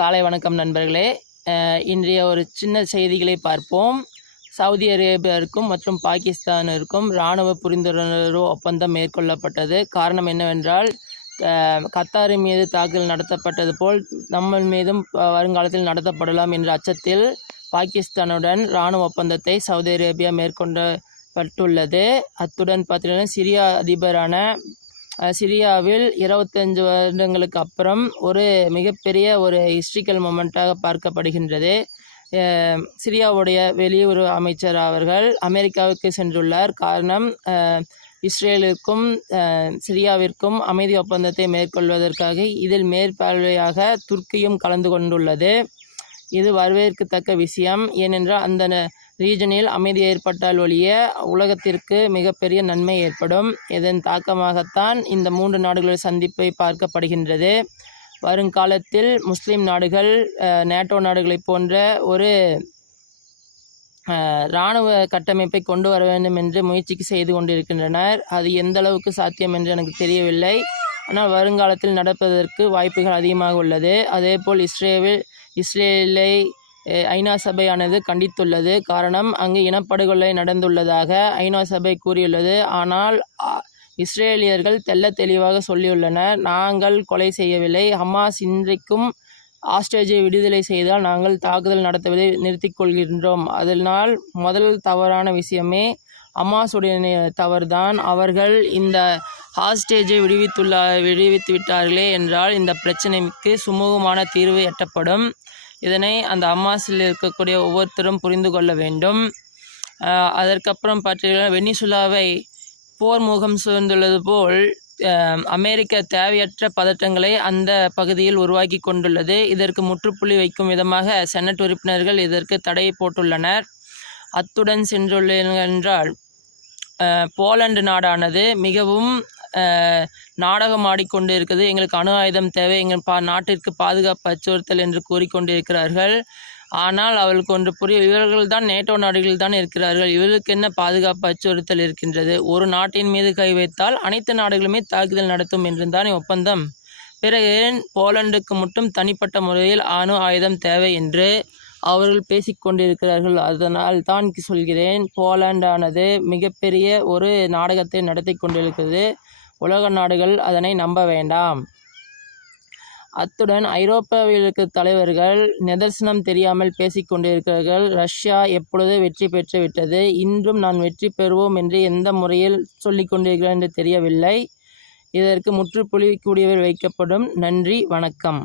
காலை வணக்கம் நண்பர்களே. இன்றைய ஒரு சின்ன செய்திகளை பார்ப்போம். சவுதி அரேபியாவிற்கும் மற்றும் பாகிஸ்தானிற்கும் இராணுவ புரிந்துணர்வு ஒப்பந்தம் மேற்கொள்ளப்பட்டது. காரணம் என்னவென்றால், கத்தாரின் மீது தாக்குதல் நடத்தப்பட்டது போல் நம்ம மீதும் வருங்காலத்தில் நடத்தப்படலாம் என்ற அச்சத்தில் பாகிஸ்தானுடன் இராணுவ ஒப்பந்தத்தை சவுதி அரேபியா மேற்கொள்ளப்பட்டுள்ளது. அத்துடன் பார்த்தீங்கன்னா, சிரியா அதிபரான சிரியாவில் 25 வருடங்களுக்கு அப்புறம் ஒரு மிகப்பெரிய ஒரு ஹிஸ்ட்ரிக்கல் மொமெண்ட்டாக பார்க்கப்படுகின்றது. சிரியாவுடைய வெளியுறவு அமைச்சர் அவர்கள் அமெரிக்காவுக்கு சென்றுள்ளார். காரணம், இஸ்ரேலுக்கும் சிரியாவிற்கும் அமைதி ஒப்பந்தத்தை மேற்கொள்வதற்காக. இதில் மேற்பார்வையாக துருக்கியும் கலந்து கொண்டுள்ளது. இது வரவேற்கத்தக்க விஷயம். ஏனென்றால் அந்த ரீஜனில் அமைதி ஏற்பட்டால் ஒழிய உலகத்திற்கு மிகப்பெரிய நன்மை ஏற்படும். இதன் தாக்கமாகத்தான் இந்த 3 நாடுகளின் சந்திப்பை பார்க்கப்படுகின்றது. வருங்காலத்தில் முஸ்லிம் நாடுகள் நேட்டோ நாடுகளைப் போன்ற ஒரு இராணுவ கட்டமைப்பை கொண்டு வர வேண்டும் என்று முயற்சிக்கு செய்து கொண்டிருக்கின்றனர். அது எந்த அளவுக்கு சாத்தியம் என்று எனக்கு தெரியவில்லை. ஆனால் வருங்காலத்தில் நடப்பதற்கு வாய்ப்புகள் அதிகமாக உள்ளது. அதேபோல் இஸ்ரேலை ஐநா சபையானது கண்டித்துள்ளது. காரணம், அங்கு இனப்படுகொலை நடந்துள்ளதாக ஐநா சபை கூறியுள்ளது. ஆனால் இஸ்ரேலியர்கள் தெள்ள தெளிவாக சொல்லியுள்ளனர், நாங்கள் கொலை செய்யவில்லை. ஹமாஸ் இன்றைக்கும் ஹாஸ்டேஜை விடுதலை செய்தால் நாங்கள் தாக்குதல் நடத்துவதை நிறுத்திக் கொள்கின்றோம். அதனால் முதல் தவறான விஷயமே ஹமாஸுடைய தவறுதான். அவர்கள் இந்த ஹாஸ்டேஜை விடுவித்து விட்டார்களே என்றால் இந்த பிரச்சனைக்கு சுமூகமான தீர்வு எட்டப்படும். இதனை அந்த ஹமாஸில் இருக்கக்கூடிய ஒவ்வொருத்தரும் புரிந்து கொள்ள வேண்டும். அதற்கப்புறம் பார்த்தீங்கன்னா, வெனிசுலாவை போர் முகம் சூழ்ந்துள்ளது போல் அமெரிக்கா தேவையற்ற பதட்டங்களை அந்த பகுதியில் உருவாக்கி கொண்டுள்ளது. இதற்கு முற்றுப்புள்ளி வைக்கும் விதமாக செனட் உறுப்பினர்கள் இதற்கு தடை போட்டுள்ளனர். அத்துடன் சென்றுள்ளனர் என்றால், போலந்து நாடானது மிகவும் நாடகம் ஆடிக்கொண்டு இருக்குது. எங்களுக்கு அணு ஆயுதம் தேவை, எங்கள் நாட்டிற்கு பாதுகாப்பு அச்சுறுத்தல் என்று கூறிக்கொண்டிருக்கிறார்கள். ஆனால் அவர்களுக்கு ஒன்று புரியும், இவர்கள் தான் நேட்டோ நாடுகளில் தான் இருக்கிறார்கள். இவர்களுக்கு என்ன பாதுகாப்பு அச்சுறுத்தல் இருக்கின்றது? ஒரு நாட்டின் மீது கை வைத்தால் அனைத்து நாடுகளுமே தாக்குதல் நடத்தும் என்றுதான் ஒப்பந்தம். பிறகு போலண்டுக்கு மட்டும் தனிப்பட்ட முறையில் அணு ஆயுதம் தேவை என்று அவர்கள் பேசிக்கொண்டிருக்கிறார்கள். அதனால் தான் சொல்கிறேன், போலண்டானது மிகப்பெரிய ஒரு நாடகத்தை நடத்தி கொண்டிருக்கிறது. உலக நாடுகள் அதனை நம்ப வேண்டாம். அத்துடன் ஐரோப்பாவில் இருக்க தலைவர்கள் நிதர்சனம் தெரியாமல் பேசிக்கொண்டிருக்கிறார்கள். ரஷ்யா எப்பொழுது வெற்றி பெற்று விட்டது, இன்றும் நான் வெற்றி பெறுவோம் என்று எந்த முறையில் சொல்லிக் கொண்டிருக்கிறார் என்று தெரியவில்லை. இதற்கு முற்றுப்புள்ளி கூடியவர் வைக்கப்படும். நன்றி, வணக்கம்.